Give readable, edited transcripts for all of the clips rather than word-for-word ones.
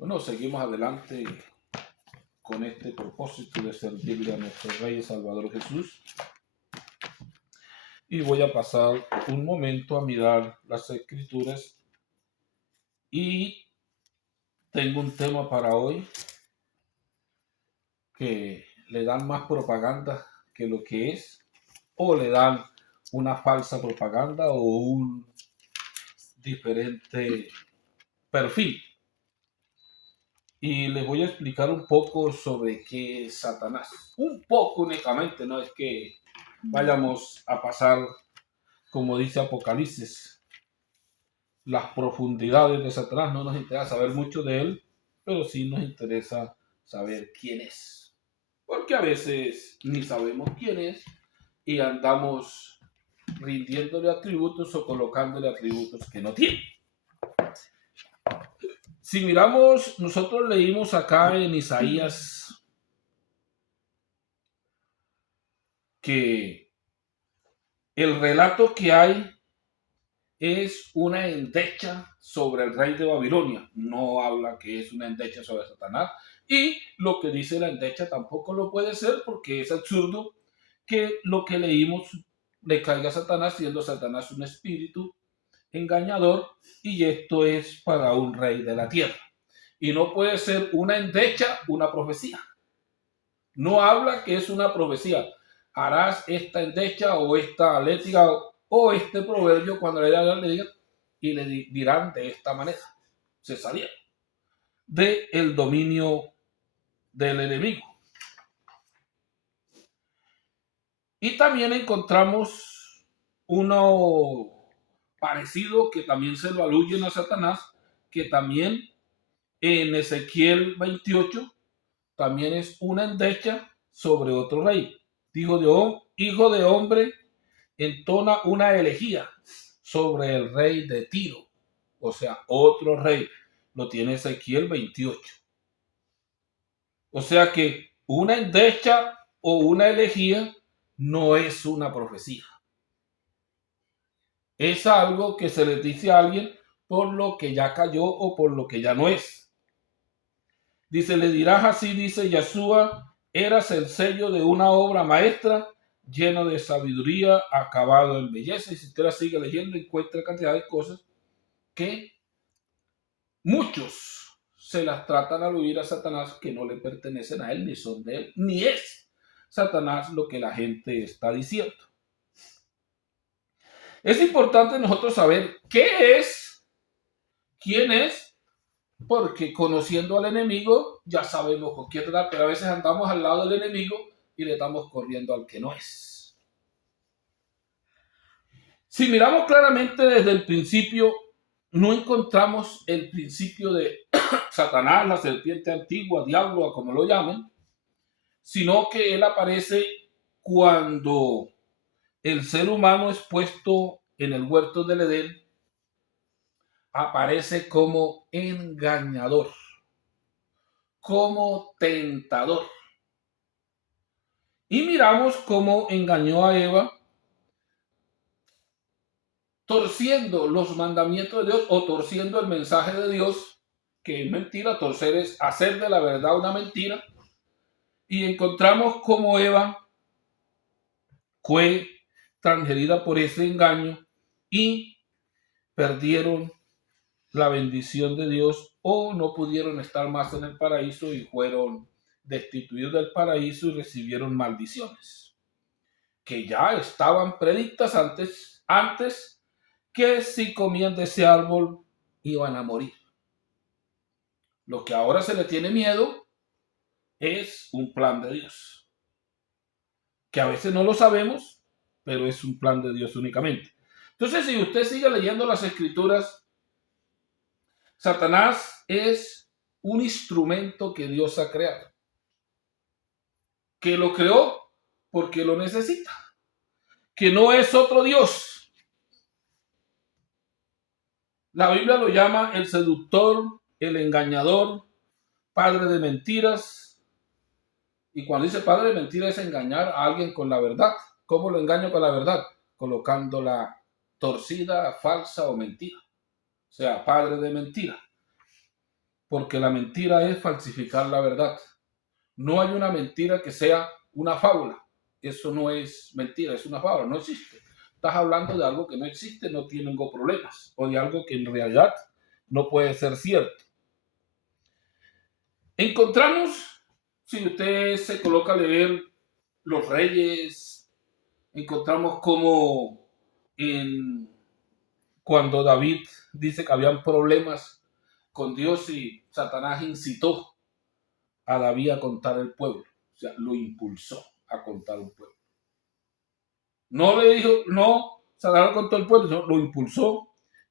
Bueno, seguimos adelante con este propósito de servirle a nuestro Rey y Salvador Jesús. Y voy a pasar un momento a mirar las Escrituras. Y tengo un tema para hoy que le dan más propaganda que lo que es, o le dan una falsa propaganda o un diferente perfil. Y les voy a explicar un poco sobre qué es Satanás. Un poco únicamente, no es que vayamos a pasar, como dice Apocalipsis, las profundidades de Satanás. No nos interesa saber mucho de él, pero sí nos interesa saber quién es. Porque a veces ni sabemos quién es y andamos rindiéndole atributos o colocándole atributos que no tiene. Si miramos, nosotros leímos acá en Isaías que el relato que hay es una endecha sobre el rey de Babilonia. No habla que es una endecha sobre Satanás. Y lo que dice la endecha tampoco lo puede ser porque es absurdo que lo que leímos le caiga a Satanás, siendo Satanás un espíritu engañador, y esto es para un rey de la tierra. Y no puede ser una endecha una profecía. No habla que es una profecía. Harás esta endecha o esta atlética o este proverbio cuando le digan y le dirán de esta manera. Se salieron del dominio del enemigo. Y también encontramos uno parecido que también se lo aluyen a Satanás, que también en Ezequiel 28 también es una endecha sobre otro rey. Hijo de hombre, entona una elegía sobre el rey de Tiro. O sea, otro rey. Lo tiene Ezequiel 28. O sea que una endecha o una elegía no es una profecía. Es algo que se le dice a alguien por lo que ya cayó o por lo que ya no es. Dice, le dirás así, dice Yahshua, eras el sello de una obra maestra lleno de sabiduría, acabado en belleza. Y si usted la sigue leyendo, encuentra cantidad de cosas que muchos se las tratan al oír a Satanás que no le pertenecen a él, ni son de él, ni es Satanás lo que la gente está diciendo. Es importante nosotros saber qué es, quién es, porque conociendo al enemigo ya sabemos con quién tratar, pero a veces andamos al lado del enemigo y le estamos corriendo al que no es. Si miramos claramente desde el principio, no encontramos el principio de Satanás, la serpiente antigua, diablo, como lo llamen, sino que él aparece cuando el ser humano es puesto en el huerto del Edén, aparece como engañador, como tentador. Y miramos cómo engañó a Eva, torciendo los mandamientos de Dios o torciendo el mensaje de Dios, que es mentira. Torcer es hacer de la verdad una mentira. Y encontramos cómo Eva fue transgerida por ese engaño y perdieron la bendición de Dios o no pudieron estar más en el paraíso y fueron destituidos del paraíso y recibieron maldiciones que ya estaban predictas antes que si comían de ese árbol iban a morir. Lo que ahora se le tiene miedo es un plan de Dios, que a veces no lo sabemos, pero es un plan de Dios únicamente. Entonces, si usted sigue leyendo las escrituras, Satanás es un instrumento que Dios ha creado, que lo creó porque lo necesita, que no es otro Dios. La Biblia lo llama el seductor, el engañador, padre de mentiras. Y cuando dice padre de mentiras es engañar a alguien con la verdad. ¿Cómo lo engaño con la verdad? Colocándola torcida, falsa o mentira. O sea, padre de mentira. porque la mentira es falsificar la verdad. No hay una mentira que sea una fábula. Eso no es mentira, es una fábula, no existe. Estás hablando de algo que no existe, no tengo problemas, o de algo que en realidad no puede ser cierto. Encontramos, si usted se coloca a leer los reyes, encontramos como cuando David dice que habían problemas con Dios y Satanás incitó a David a contar el pueblo, o sea, lo impulsó a contar un pueblo. No le dijo, no, Satanás contó el pueblo, sino lo impulsó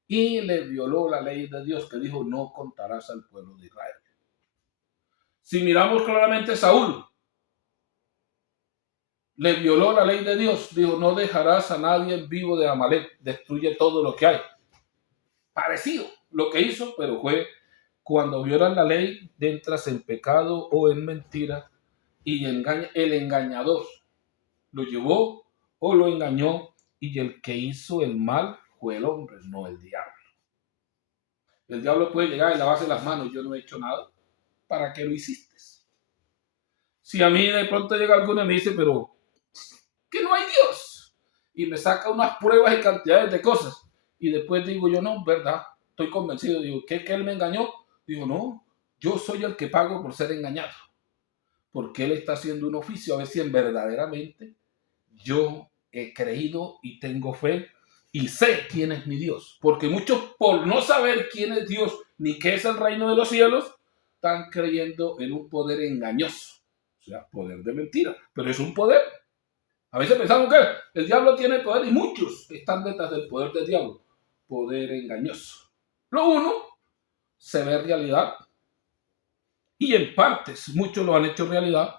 y le violó la ley de Dios que dijo, no contarás al pueblo de Israel. Si miramos claramente, Saúl le violó la ley de Dios, dijo, no dejarás a nadie vivo de Amalek, destruye todo lo que hay. Parecido lo que hizo, pero fue cuando violan la ley, entras en pecado o en mentira y el engañador lo llevó o lo engañó y el que hizo el mal fue el hombre, no el diablo. El diablo puede llegar y lavarse las manos, yo no he hecho nada, ¿para qué lo hiciste? Si a mí de pronto llega alguno y me dice, pero que no hay Dios, y me saca unas pruebas y cantidades de cosas, y después digo yo, no, verdad, estoy convencido, digo, ¿qué él me engañó? Digo, no, yo soy el que pago por ser engañado, porque él está haciendo un oficio, a ver si verdaderamente yo he creído y tengo fe y sé quién es mi Dios, porque muchos por no saber quién es Dios ni qué es el reino de los cielos, están creyendo en un poder engañoso, o sea, poder de mentira, pero es un poder. A veces pensamos que el diablo tiene poder y muchos están detrás del poder del diablo. Poder engañoso. Lo uno se ve realidad y en partes muchos lo han hecho realidad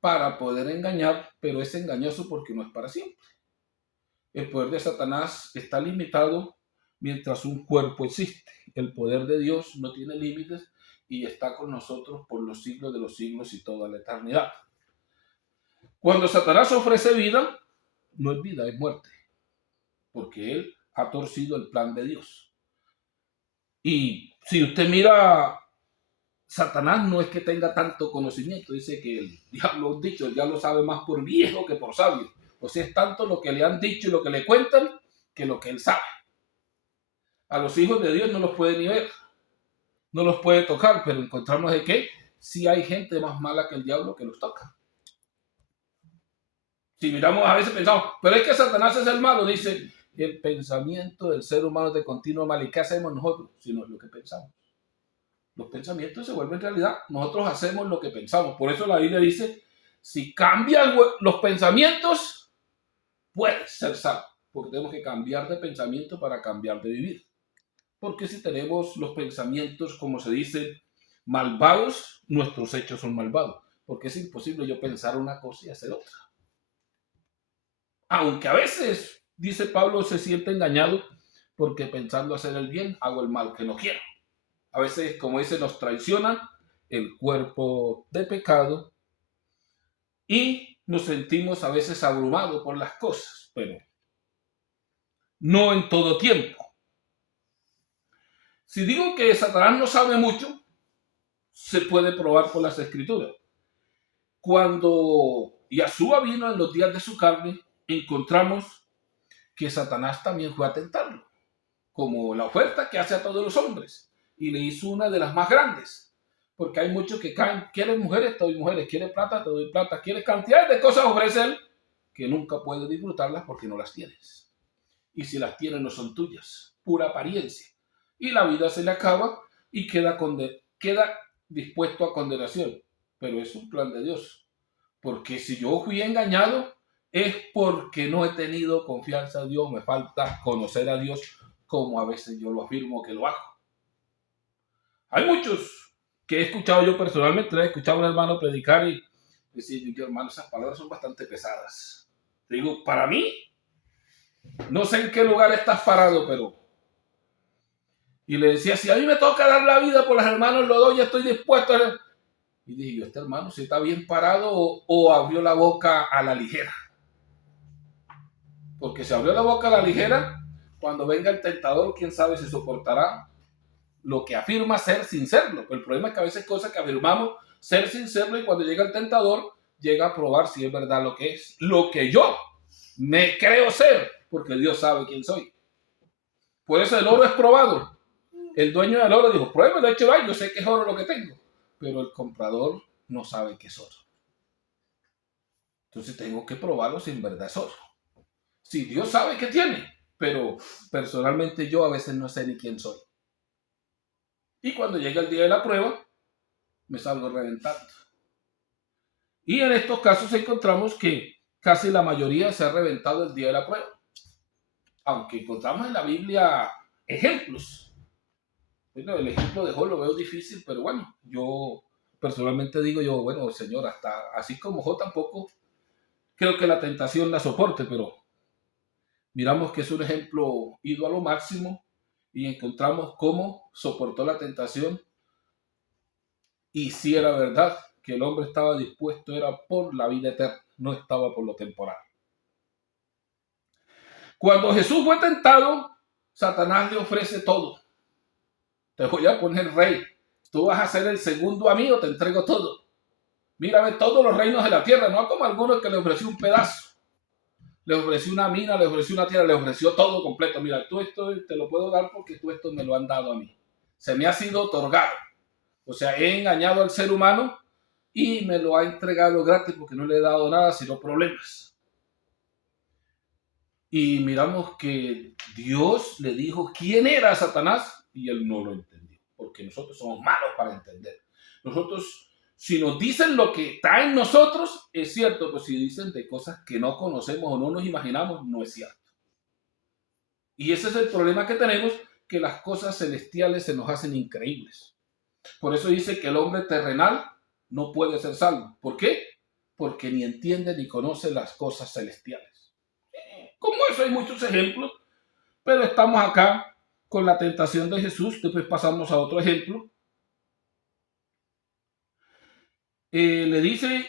para poder engañar, pero es engañoso porque no es para siempre. El poder de Satanás está limitado mientras un cuerpo existe. El poder de Dios no tiene límites y está con nosotros por los siglos de los siglos y toda la eternidad. Cuando Satanás ofrece vida, no es vida, es muerte, porque él ha torcido el plan de Dios. Y si usted mira, Satanás no es que tenga tanto conocimiento, dice que el diablo, dicho, el diablo sabe más por viejo que por sabio. O sea, es tanto lo que le han dicho y lo que le cuentan que lo que él sabe. A los hijos de Dios no los puede ni ver, no los puede tocar, pero encontramos de que sí hay gente más mala que el diablo que los toca. Si miramos, a veces pensamos, pero es que Satanás es el malo, dice, el pensamiento del ser humano es de continuo mal. ¿Y qué hacemos nosotros? Si no es lo que pensamos. Los pensamientos se vuelven realidad. Nosotros hacemos lo que pensamos. Por eso la Biblia dice, si cambian los pensamientos, puedes ser salvo. Porque tenemos que cambiar de pensamiento para cambiar de vivir. Porque si tenemos los pensamientos, como se dice, malvados, nuestros hechos son malvados. Porque es imposible yo pensar una cosa y hacer otra. Aunque a veces, dice Pablo, se siente engañado porque pensando hacer el bien, hago el mal que no quiero. A veces, como dice, nos traiciona el cuerpo de pecado y nos sentimos a veces abrumados por las cosas, pero no en todo tiempo. Si digo que Satanás no sabe mucho, se puede probar por las Escrituras. Cuando Yahshua vino en los días de su carne, encontramos que Satanás también fue a tentarlo, como la oferta que hace a todos los hombres, y le hizo una de las más grandes, porque hay muchos que caen, quieren mujeres, te doy mujeres, quieren plata, te doy plata, quieren cantidades de cosas ofrece él, que nunca puedes disfrutarlas porque no las tienes, y si las tienes no son tuyas, pura apariencia, y la vida se le acaba y queda dispuesto a condenación, pero es un plan de Dios, porque si yo fui engañado, es porque no he tenido confianza en Dios, me falta conocer a Dios como a veces yo lo afirmo que lo hago. Hay muchos que he escuchado yo personalmente, he escuchado a un hermano predicar y decir, yo hermano, esas palabras son bastante pesadas. Te digo, para mí, no sé en qué lugar estás parado, pero... Y le decía, si a mí me toca dar la vida por los hermanos, lo doy, ya estoy dispuesto a... Y dije yo, este hermano, si está bien parado o abrió la boca a la ligera. Porque si abrió la boca a la ligera, cuando venga el tentador, quién sabe si soportará lo que afirma ser sin serlo. El problema es que a veces cosas que afirmamos ser sin serlo y cuando llega el tentador, llega a probar si es verdad lo que es. Lo que yo me creo ser, porque Dios sabe quién soy. Por eso el oro es probado. El dueño del oro dijo, pruébelo, hecho, yo sé que es oro lo que tengo. Pero el comprador no sabe que es oro. Entonces tengo que probarlo si en verdad es oro. Si Dios sabe que tiene, pero personalmente yo a veces no sé ni quién soy. Y cuando llega el día de la prueba, me salgo reventando. Y en estos casos encontramos que casi la mayoría se ha reventado el día de la prueba. Aunque encontramos en la Biblia ejemplos. Bueno, el ejemplo de Job lo veo difícil, pero bueno, yo personalmente digo bueno, Señor, hasta así como Job tampoco creo que la tentación la soporte, pero miramos que es un ejemplo ido a lo máximo y encontramos cómo soportó la tentación y si era verdad que el hombre estaba dispuesto era por la vida eterna, no estaba por lo temporal. Cuando Jesús fue tentado, Satanás le ofrece todo. Te voy a poner rey. Tú vas a ser el segundo a mí o te entrego todo. Mírame todos los reinos de la tierra, no como algunos que le ofreció un pedazo. Le ofreció una mina, le ofreció una tierra, le ofreció todo completo. Mira, tú esto te lo puedo dar porque tú esto me lo han dado a mí. Se me ha sido otorgado. O sea, he engañado al ser humano y me lo ha entregado gratis porque no le he dado nada, sino problemas. Y miramos que Dios le dijo quién era Satanás y él no lo entendió, porque nosotros somos malos para entender. Nosotros, si nos dicen lo que está en nosotros, es cierto, pero si dicen de cosas que no conocemos o no nos imaginamos, no es cierto. Y ese es el problema que tenemos, que las cosas celestiales se nos hacen increíbles. Por eso dice que el hombre terrenal no puede ser salvo. ¿Por qué? Porque ni entiende ni conoce las cosas celestiales. Como eso hay muchos ejemplos, pero estamos acá con la tentación de Jesús. Después pasamos a otro ejemplo. Le dice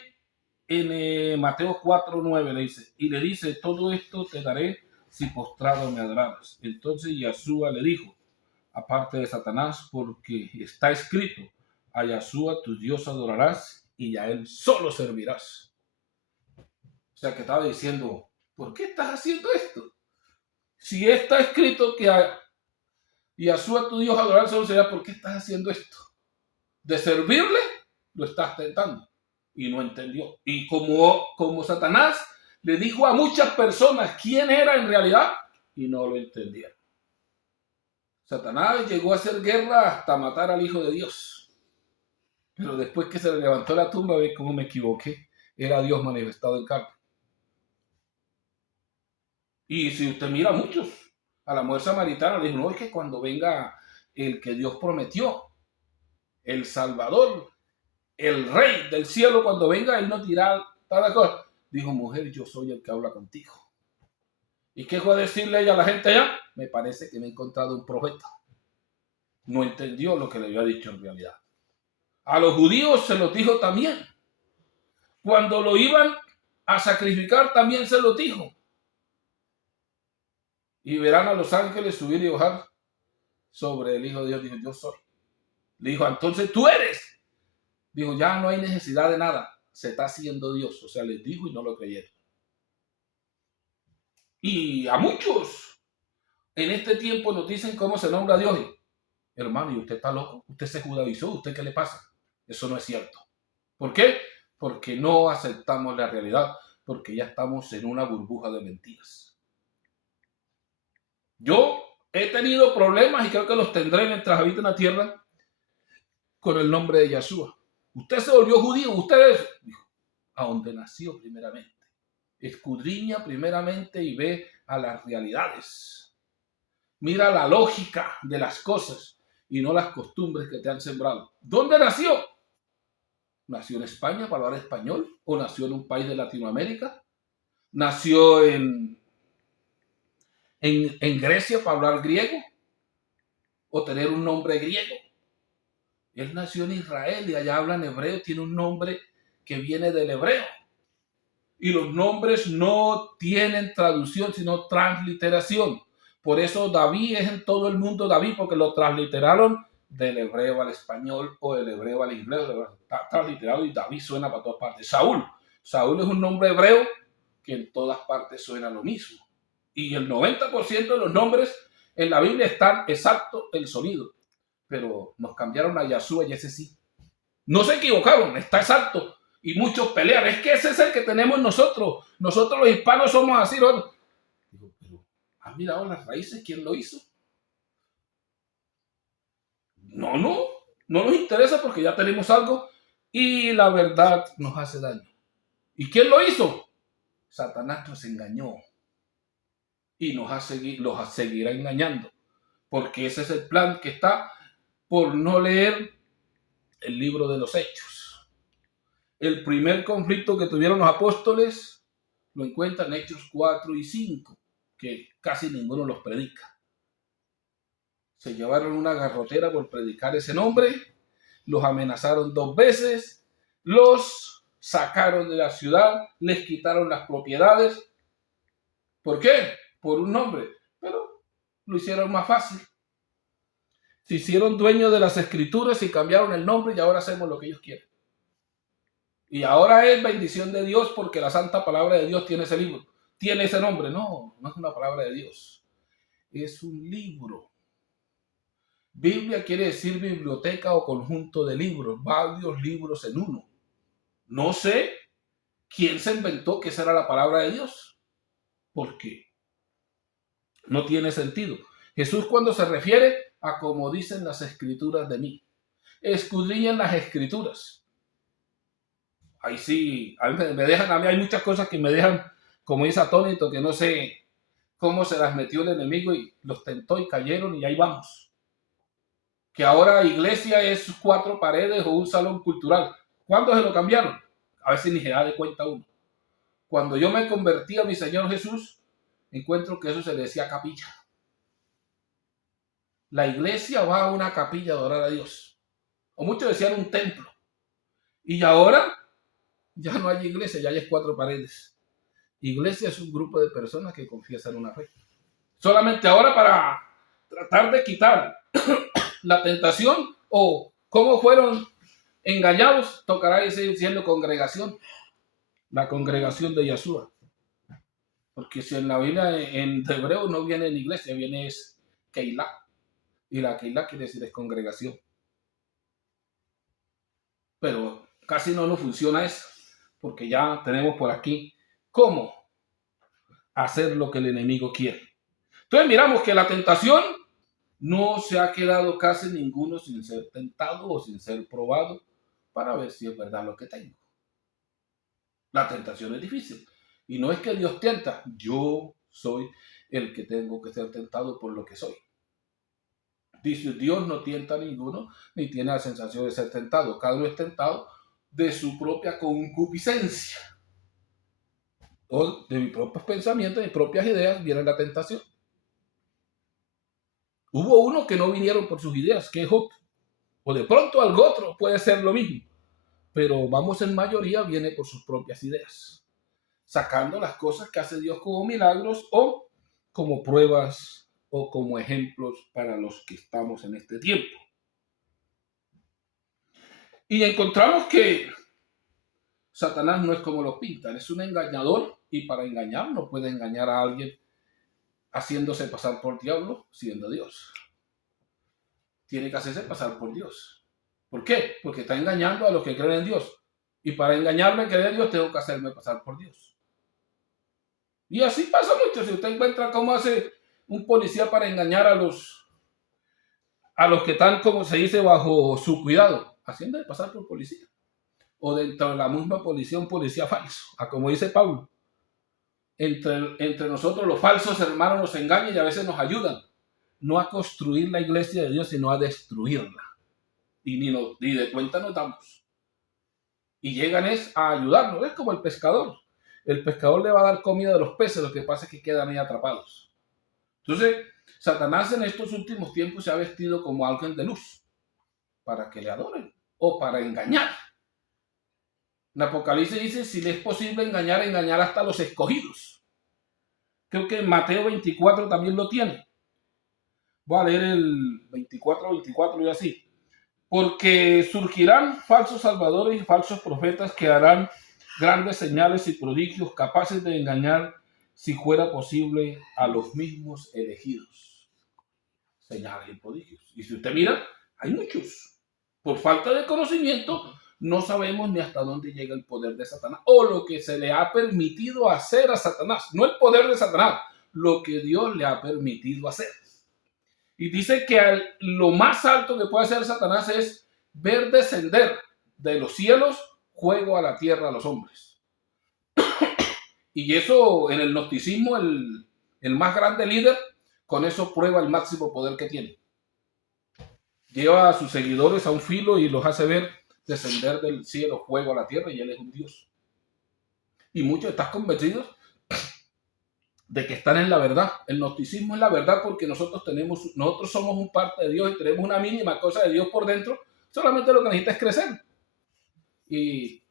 en Mateo 4:9, le dice, y le dice, todo esto te daré si postrado me adoraras. Entonces Yahshua le dijo, aparte de Satanás, porque está escrito, a Yahshua tu Dios adorarás y a él solo servirás. O sea que estaba diciendo, ¿por qué estás haciendo esto? Si está escrito que a Yahshua tu Dios adorar solo será, ¿por qué estás haciendo esto? De servirle, lo estás tentando. Y no entendió. Y como Satanás le dijo a muchas personas quién era en realidad, y no lo entendieron. Satanás llegó a hacer guerra hasta matar al Hijo de Dios. Pero después que se le levantó la tumba, ve cómo me equivoqué. Era Dios manifestado en carne. Y si usted mira a muchos, a la mujer samaritana le dijo, no, es que cuando venga el que Dios prometió, el Salvador, el Rey del cielo, cuando venga, él nos dirá tal cosa. Dijo, mujer, yo soy el que habla contigo. ¿Y qué fue a decirle ella a la gente allá? Me parece que me he encontrado un profeta. No entendió lo que le había dicho en realidad. A los judíos se los dijo también. Cuando lo iban a sacrificar, también se los dijo. Y verán a los ángeles subir y bajar sobre el Hijo de Dios. Dijo, yo soy. Le dijo, entonces tú eres. Dijo, ya no hay necesidad de nada. Se está haciendo Dios. O sea, les dijo y no lo creyeron. Y a muchos en este tiempo nos dicen cómo se nombra a Dios. Hermano, ¿y usted está loco? ¿Usted se judaizó? ¿Usted qué le pasa? Eso no es cierto. ¿Por qué? Porque no aceptamos la realidad. Porque ya estamos en una burbuja de mentiras. Yo he tenido problemas y creo que los tendré mientras habite en la tierra con el nombre de Yahshua. Usted se volvió judío, usted es, dijo, a donde nació primeramente. Escudriña primeramente y ve a las realidades. Mira la lógica de las cosas y no las costumbres que te han sembrado. ¿Dónde nació? ¿Nació en España para hablar español? ¿O nació en un país de Latinoamérica? ¿Nació en Grecia para hablar griego? ¿O tener un nombre griego? Él nació en Israel y allá hablan hebreo, tiene un nombre que viene del hebreo. Y los nombres no tienen traducción, sino transliteración. Por eso David es en todo el mundo David, porque lo transliteraron del hebreo al español o del hebreo al inglés. Está transliterado y David suena para todas partes. Saúl es un nombre hebreo que en todas partes suena lo mismo. Y el 90% de los nombres en la Biblia están exacto el sonido. Pero nos cambiaron a Yahshua y ese sí. No se equivocaron, está exacto. Y muchos pelean. Es que ese es el que tenemos nosotros. Nosotros los hispanos somos así. ¿No? Digo, pero ¿has mirado las raíces? ¿Quién lo hizo? No nos interesa porque ya tenemos algo y la verdad nos hace daño. ¿Y quién lo hizo? Satanás nos engañó y los seguirá engañando, porque ese es el plan que está por no leer el libro de los Hechos. El primer conflicto que tuvieron los apóstoles lo encuentran en Hechos 4 y 5, que casi ninguno los predica. Se llevaron una garrotera por predicar ese nombre, los amenazaron 2 veces, los sacaron de la ciudad, les quitaron las propiedades. ¿Por qué? Por un nombre, pero lo hicieron más fácil. Se hicieron dueños de las escrituras y cambiaron el nombre y ahora hacemos lo que ellos quieren. Y ahora es bendición de Dios porque la santa palabra de Dios tiene ese libro, tiene ese nombre. No es una palabra de Dios, es un libro. Biblia quiere decir biblioteca o conjunto de libros, varios libros en uno. No sé quién se inventó que esa era la palabra de Dios, porque no tiene sentido. Jesús cuando se refiere a como dicen las escrituras de mí, escudriñen las escrituras. Ahí sí, a mí hay muchas cosas que me dejan, como dice atónito, que no sé cómo se las metió el enemigo y los tentó y cayeron y ahí vamos. Que ahora la iglesia es 4 paredes o un salón cultural. ¿Cuándo se lo cambiaron? A veces ni se da de cuenta uno. Cuando yo me convertí a mi Señor Jesús, encuentro que eso se le decía capilla. La iglesia va a una capilla a adorar a Dios. O muchos decían un templo. Y ahora ya no hay iglesia, ya hay 4 paredes. Iglesia es un grupo de personas que confiesan una fe. Solamente ahora para tratar de quitar la tentación o cómo fueron engañados, tocará seguir siendo congregación. La congregación de Yahshua. Porque si en la Biblia en hebreo no viene en iglesia, viene es Keilah. Y la Keilah quiere decir es congregación. Pero casi no nos funciona eso, porque ya tenemos por aquí cómo hacer lo que el enemigo quiere. Entonces miramos que la tentación no se ha quedado casi ninguno sin ser tentado o sin ser probado para ver si es verdad lo que tengo. La tentación es difícil. Y no es que Dios tienta, yo soy el que tengo que ser tentado por lo que soy. Dice, Dios no tienta a ninguno, ni tiene la sensación de ser tentado. Cada uno es tentado de su propia concupiscencia. O de mis propios pensamientos, de mis propias ideas, viene la tentación. Hubo unos que no vinieron por sus ideas, que es Job. O de pronto algo otro puede ser lo mismo. Pero vamos, en mayoría viene por sus propias ideas, sacando las cosas que hace Dios como milagros o como pruebas o como ejemplos para los que estamos en este tiempo. Y encontramos que Satanás no es como lo pintan, es un engañador y para engañar no puede engañar a alguien haciéndose pasar por diablo siendo Dios. Tiene que hacerse pasar por Dios. ¿Por qué? Porque está engañando a los que creen en Dios. Y para engañarme, creer en Dios, tengo que hacerme pasar por Dios. Y así pasa mucho. Si usted encuentra cómo hace un policía para engañar a los que están, como se dice, bajo su cuidado, haciendo de pasar por policía. O dentro de la misma policía, un policía falso. A como dice Pablo. Entre nosotros los falsos hermanos nos engañan y a veces nos ayudan. No a construir la iglesia de Dios, sino a destruirla. Y ni de cuenta nos damos. Y llegan a ayudarnos. Es como el pescador. El pescador le va a dar comida de los peces, lo que pasa es que quedan ahí atrapados. Entonces, Satanás en estos últimos tiempos se ha vestido como alguien de luz, para que le adoren, o para engañar. En Apocalipsis dice, si le es posible engañar hasta los escogidos. Creo que en Mateo 24 también lo tiene. Voy a leer el 24 y así. Porque surgirán falsos salvadores y falsos profetas que harán grandes señales y prodigios capaces de engañar, si fuera posible, a los mismos elegidos. Señales y prodigios. Y si usted mira, hay muchos. Por falta de conocimiento, no sabemos ni hasta dónde llega el poder de Satanás o lo que se le ha permitido hacer a Satanás. No el poder de Satanás, lo que Dios le ha permitido hacer. Y dice que lo más alto que puede hacer Satanás es ver descender de los cielos fuego a la tierra a los hombres. Y eso en el gnosticismo, el más grande líder, con eso prueba el máximo poder que tiene. Lleva a sus seguidores a un filo y los hace ver descender del cielo fuego a la tierra y él es un Dios. Y muchos están convencidos de que están en la verdad. El gnosticismo es la verdad porque nosotros somos un parte de Dios y tenemos una mínima cosa de Dios por dentro. Solamente lo que necesita es crecer. Y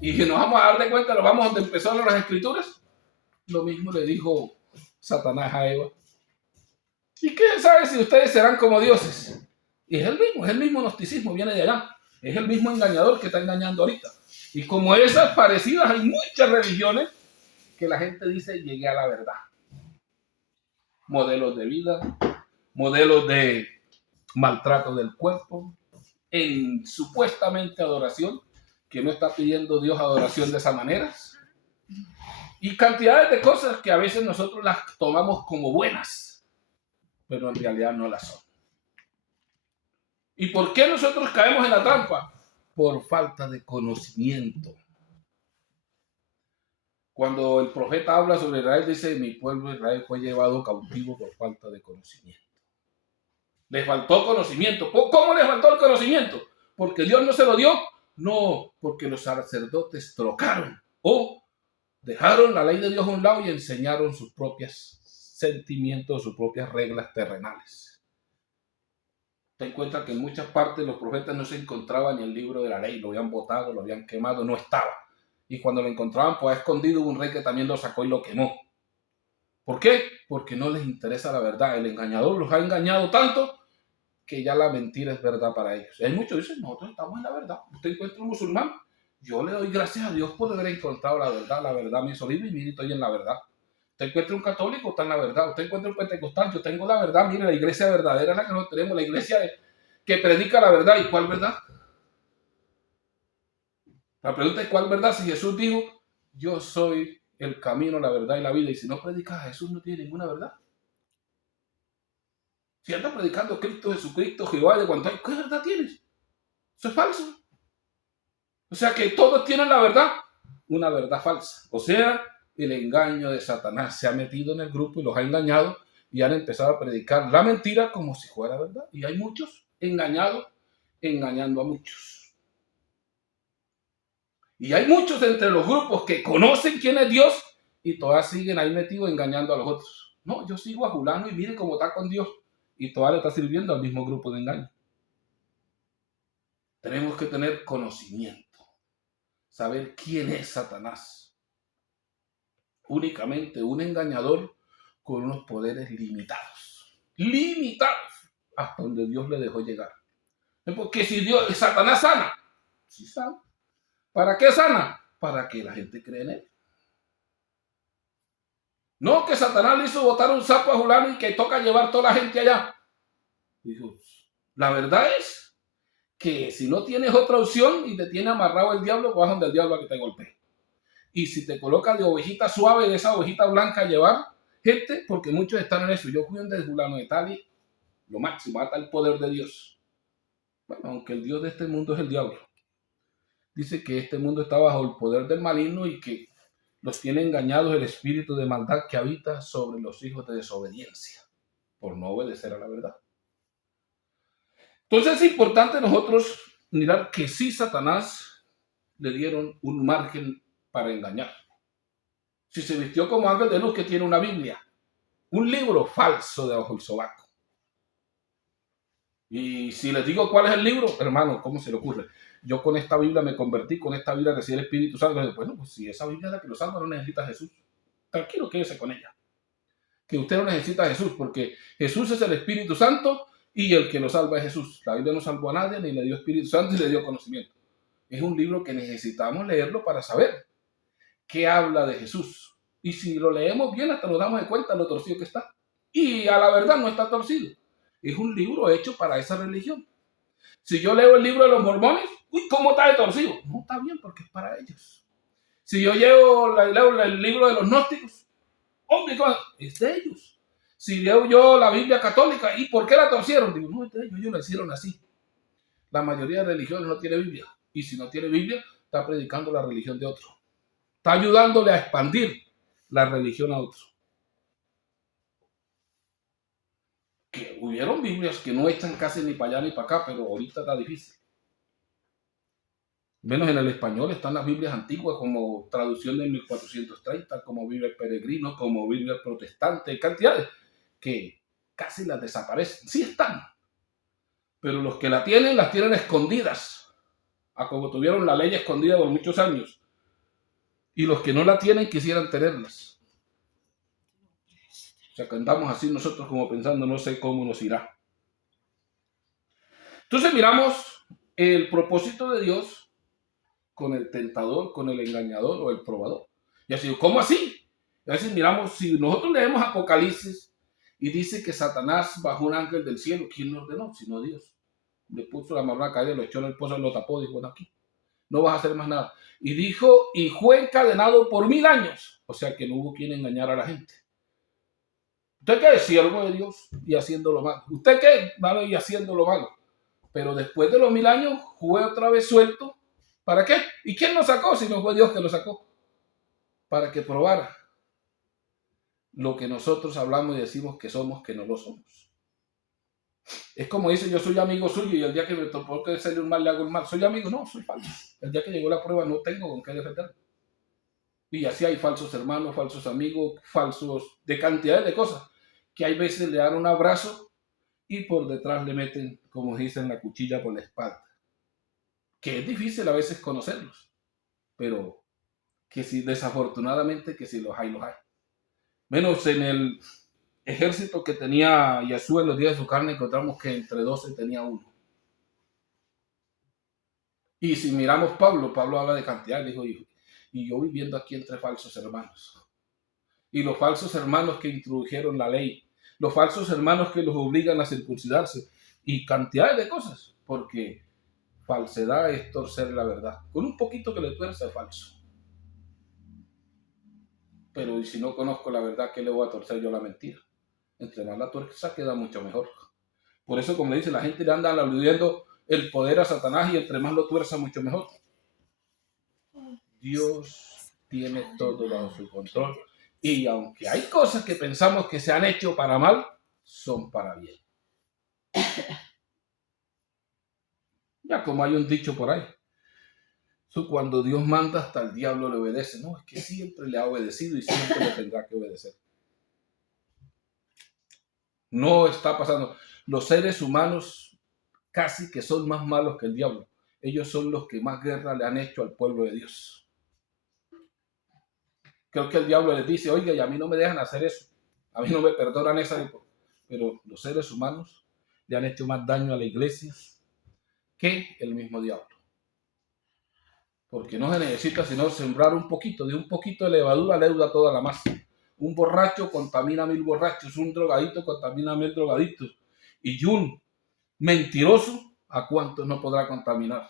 nos vamos a dar de cuenta, nos vamos donde empezaron las escrituras. Lo mismo le dijo Satanás a Eva. ¿Y quién sabe si ustedes serán como dioses? Y es el mismo gnosticismo, viene de allá. Es el mismo engañador que está engañando ahorita. Y como esas parecidas, hay muchas religiones que la gente dice llegué a la verdad. Modelos de vida, modelos de maltrato del cuerpo, en supuestamente adoración, que no está pidiendo Dios adoración de esa manera, y cantidades de cosas que a veces nosotros las tomamos como buenas, pero en realidad no las son. ¿Y por qué nosotros caemos en la trampa? Por falta de conocimiento. Cuando el profeta habla sobre Israel, dice, mi pueblo Israel fue llevado cautivo por falta de conocimiento. Les faltó conocimiento. ¿Cómo les faltó el conocimiento? ¿Porque Dios no se lo dio? No, porque los sacerdotes trocaron o dejaron la ley de Dios a un lado y enseñaron sus propios sentimientos, sus propias reglas terrenales. Ten en cuenta que en muchas partes los profetas no se encontraban en el libro de la ley, lo habían botado, lo habían quemado, no estaba. Y cuando lo encontraban, pues escondido, hubo un rey que también lo sacó y lo quemó. ¿Por qué? Porque no les interesa la verdad. El engañador los ha engañado tanto que ya la mentira es verdad para ellos. Hay muchos que dicen, nosotros estamos en la verdad. Usted encuentra un musulmán, yo le doy gracias a Dios por haber encontrado la verdad me hizo libre y mire, estoy en la verdad. Usted encuentra un católico, está en la verdad. Usted encuentra un pentecostal, yo tengo la verdad, mire, la iglesia verdadera es la que nosotros tenemos, la iglesia que predica la verdad. ¿Y cuál verdad? La pregunta es cuál verdad. Si Jesús dijo, yo soy el camino, la verdad y la vida, y si no predicas a Jesús no tiene ninguna verdad. Si andas predicando Cristo, Jesucristo, Jehová, de cuanto hay, ¿qué verdad tienes? Eso es falso. O sea que todos tienen la verdad, una verdad falsa. O sea, el engaño de Satanás se ha metido en el grupo y los ha engañado y han empezado a predicar la mentira como si fuera verdad. Y hay muchos engañados, engañando a muchos. Y hay muchos entre los grupos que conocen quién es Dios y todavía siguen ahí metidos engañando a los otros. No, yo sigo a Julano y mire cómo está con Dios. Y todavía le está sirviendo al mismo grupo de engaño. Tenemos que tener conocimiento. Saber quién es Satanás. Únicamente un engañador con unos poderes limitados. Limitados. Hasta donde Dios le dejó llegar. Porque si Satanás sana, sí sana. ¿Para qué sana? Para que la gente cree en él. No que Satanás le hizo botar un sapo a Julano y que toca llevar a toda la gente allá. Dijo, la verdad es que si no tienes otra opción y te tiene amarrado el diablo, vas donde el diablo a que te golpee. Y si te colocas de ovejita suave, de esa ovejita blanca a llevar gente, porque muchos están en eso. Yo fui donde Julano de tal y lo máximo, hasta el poder de Dios. Bueno, aunque el Dios de este mundo es el diablo. Dice que este mundo está bajo el poder del maligno y que los tiene engañados el espíritu de maldad que habita sobre los hijos de desobediencia, por no obedecer a la verdad. Entonces es importante nosotros mirar que sí Satanás le dieron un margen para engañar. Si se vistió como ángel de luz, que tiene una Biblia, un libro falso debajo del sobaco. Y si les digo cuál es el libro, hermano, ¿cómo se le ocurre? Yo con esta Biblia me convertí, con esta Biblia recibí el Espíritu Santo. Bueno, pues si esa Biblia es la que lo salva, no necesita Jesús. Tranquilo, quédese con ella. que usted no necesita a Jesús, porque Jesús es el Espíritu Santo y el que lo salva es Jesús. La Biblia no salvó a nadie, ni le dio Espíritu Santo, ni le dio conocimiento. Es un libro que necesitamos leerlo para saber qué habla de Jesús. Y si lo leemos bien, hasta nos damos de cuenta lo torcido que está. Y a la verdad no está torcido. Es un libro hecho para esa religión. Si yo leo el libro de los mormones, uy, ¿cómo está de torcido? No, está bien porque es para ellos. Si yo leo el libro de los gnósticos, hombre, es de ellos. Si leo yo la Biblia católica, ¿y por qué la torcieron? Digo, no, es de ellos la hicieron así. La mayoría de religiones no tiene Biblia. Y si no tiene Biblia, está predicando la religión de otro. Está ayudándole a expandir la religión a otro. Que hubieron Biblias que no echan casi ni para allá ni para acá, pero ahorita está difícil. Menos en el español están las Biblias antiguas como traducción de 1430, como Biblia peregrino, como Biblia protestante, cantidades que casi las desaparecen. Sí están, pero los que las tienen escondidas, a como tuvieron la ley escondida por muchos años. Y los que no la tienen quisieran tenerlas. O sea, que andamos así nosotros como pensando, no sé cómo nos irá. Entonces miramos el propósito de Dios con el tentador, con el engañador o el probador. Y así, ¿cómo así? Y así miramos, si nosotros leemos Apocalipsis y dice que Satanás bajó un ángel del cielo, ¿quién lo ordenó? Sino Dios. Le puso la mano a la calle, lo echó en el pozo, lo tapó, dijo, bueno, aquí no vas a hacer más nada. Y dijo, y fue encadenado por 1000 años. O sea que no hubo quien engañara a la gente. ¿Usted qué es siervo de Dios y haciendo lo malo? ¿Usted qué? Malo y haciendo lo malo. Pero después de los 1000 años fue otra vez suelto. ¿Para qué? ¿Y quién lo sacó si no fue Dios que lo sacó? Para que probara lo que nosotros hablamos y decimos que somos, que no lo somos. Es como dice, yo soy amigo suyo y el día que me tocó que hacerle un mal, le hago un mal. ¿Soy amigo? No, soy falso. El día que llegó la prueba no tengo con qué defenderme. Y así hay falsos hermanos, falsos amigos, falsos de cantidades de cosas, que hay veces le dan un abrazo y por detrás le meten, como dicen, la cuchilla por la espalda. Que es difícil a veces conocerlos, pero que si desafortunadamente que si los hay, los hay. Menos en el ejército que tenía Yeshua en los días de su carne, encontramos que entre 12 tenía uno. Y si miramos Pablo habla de cantidad, dijo, y yo viviendo aquí entre falsos hermanos. Y los falsos hermanos que introdujeron la ley, los falsos hermanos que los obligan a circuncidarse, y cantidades de cosas, porque falsedad es torcer la verdad. Con un poquito que le tuerce es falso. Pero si no conozco la verdad, ¿qué le voy a torcer yo la mentira? Entre más la tuerza queda mucho mejor. Por eso, como le dice, la gente le anda aludiendo el poder a Satanás y entre más lo tuerza, mucho mejor. Dios tiene todo bajo su control. Y aunque hay cosas que pensamos que se han hecho para mal, son para bien. Ya como hay un dicho por ahí. Cuando Dios manda, hasta el diablo le obedece. No, es que siempre le ha obedecido y siempre le tendrá que obedecer. No está pasando. Los seres humanos casi que son más malos que el diablo. Ellos son los que más guerra le han hecho al pueblo de Dios. Creo que el diablo les dice, oiga, y a mí no me dejan hacer eso. A mí no me perdonan esa. Pero los seres humanos le han hecho más daño a la iglesia que el mismo diablo. Porque no se necesita sino sembrar un poquito, de un poquito de levadura leuda toda la masa. Un borracho contamina a 1000 borrachos, un drogadito contamina a 1000 drogaditos. Y un mentiroso, ¿a cuántos no podrá contaminar?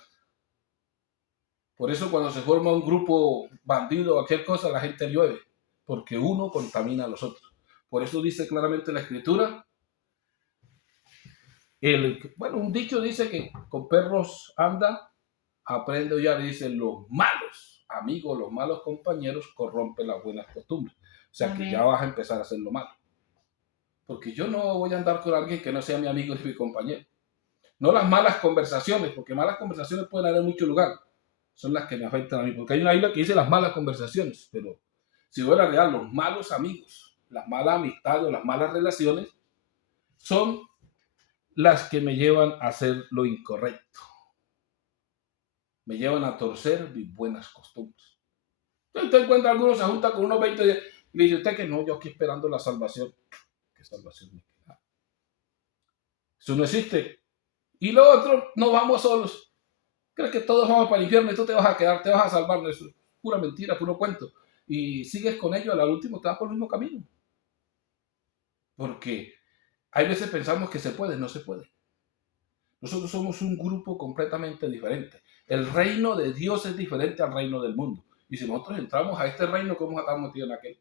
Por eso cuando se forma un grupo bandido o cualquier cosa, la gente llueve, porque uno contamina a los otros. Por eso dice claramente la Escritura, un dicho dice que con perros anda, aprende ya, dicen los malos amigos, los malos compañeros corrompen las buenas costumbres. O sea que ya vas a empezar a hacer lo malo. Porque yo no voy a andar con alguien que no sea mi amigo ni mi compañero. No las malas conversaciones, porque malas conversaciones pueden haber en mucho lugar. Son las que me afectan a mí. Porque hay una Biblia que dice las malas conversaciones, pero si fuera real, los malos amigos, las malas amistades o las malas relaciones son las que me llevan a hacer lo incorrecto. Me llevan a torcer mis buenas costumbres. Usted encuentra algunos se juntan con unos 20 Y le dice usted que no, yo aquí esperando la salvación. ¿Qué salvación? Eso no existe. Y lo otro, no vamos solos. ¿Crees que todos vamos para el infierno y tú te vas a quedar, te vas a salvar? Eso es pura mentira, puro cuento. Y sigues con ellos, al último te vas por el mismo camino. Porque hay veces pensamos que se puede, no se puede. Nosotros somos un grupo completamente diferente. El reino de Dios es diferente al reino del mundo. Y si nosotros entramos a este reino, ¿cómo estamos metidos en aquel?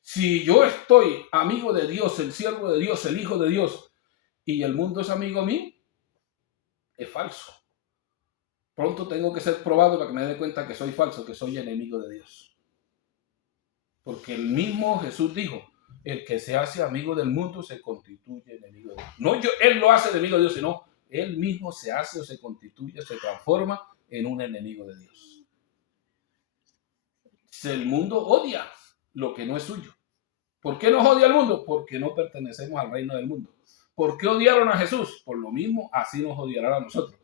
Si yo estoy amigo de Dios, el siervo de Dios, el hijo de Dios, y el mundo es amigo mío, es falso. Pronto tengo que ser probado para que me dé cuenta que soy falso, que soy enemigo de Dios. Porque el mismo Jesús dijo, el que se hace amigo del mundo se constituye enemigo de Dios. No él lo hace enemigo de Dios, sino él mismo se hace o se constituye, se transforma en un enemigo de Dios. El mundo odia lo que no es suyo. ¿Por qué nos odia el mundo? Porque no pertenecemos al reino del mundo. ¿Por qué odiaron a Jesús? Por lo mismo, así nos odiarán a nosotros.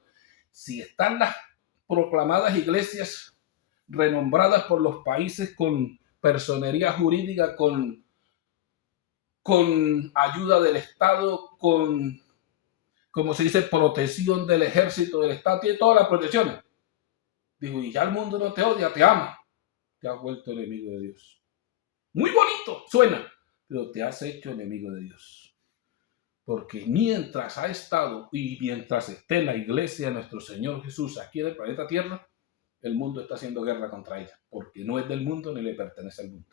Si están las proclamadas iglesias renombradas por los países con personería jurídica, con ayuda del Estado, con, como se dice, protección del ejército, del Estado, tiene todas las protecciones. Digo, y ya el mundo no te odia, te ama. Te has vuelto enemigo de Dios. Muy bonito, suena, pero te has hecho enemigo de Dios. Porque mientras ha estado y mientras esté la iglesia de nuestro Señor Jesús aquí en el planeta Tierra, el mundo está haciendo guerra contra ella, porque no es del mundo ni le pertenece al mundo.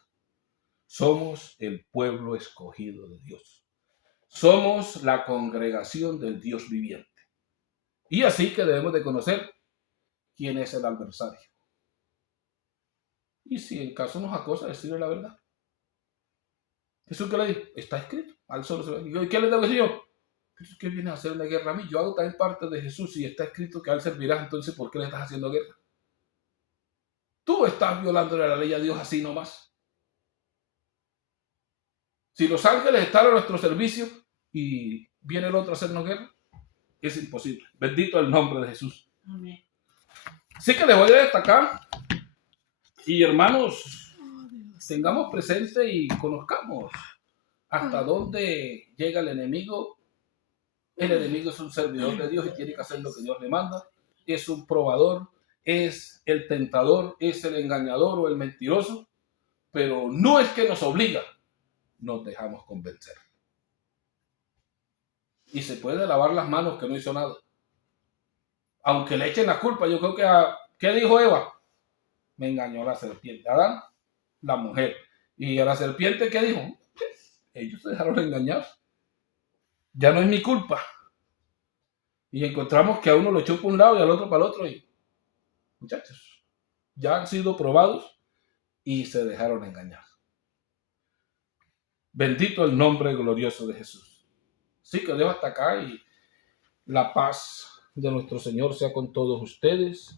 Somos el pueblo escogido de Dios. Somos la congregación del Dios viviente. Y así que debemos de conocer quién es el adversario. Y si en caso nos acosa, decirle la verdad. Jesús que le dijo, está escrito. Al solo se lo. ¿Y qué le debo decir yo? ¿Qué viene a hacer una guerra a mí? Yo hago también parte de Jesús y está escrito que a él servirás. Entonces, ¿por qué le estás haciendo guerra? Tú estás violándole la ley a Dios así nomás. Si los ángeles están a nuestro servicio y viene el otro a hacernos guerra, es imposible. Bendito el nombre de Jesús. Amén. Así que les voy a destacar. Y hermanos, tengamos presente y conozcamos hasta dónde llega el enemigo. El enemigo es un servidor de Dios y tiene que hacer lo que Dios le manda. Es un probador, es el tentador, es el engañador o el mentiroso, pero no es que nos obliga, nos dejamos convencer. Y se puede lavar las manos que no hizo nada. Aunque le echen la culpa, yo creo que ¿qué dijo Eva? Me engañó la serpiente. Adán, la mujer. Y a la serpiente, ¿qué dijo? Ellos se dejaron engañar. Ya no es mi culpa. Y encontramos que a uno lo echó por un lado y al otro para el otro. Y muchachos, ya han sido probados y se dejaron engañar. Bendito el nombre glorioso de Jesús. Sí, que Dios hasta acá y la paz de nuestro Señor sea con todos ustedes.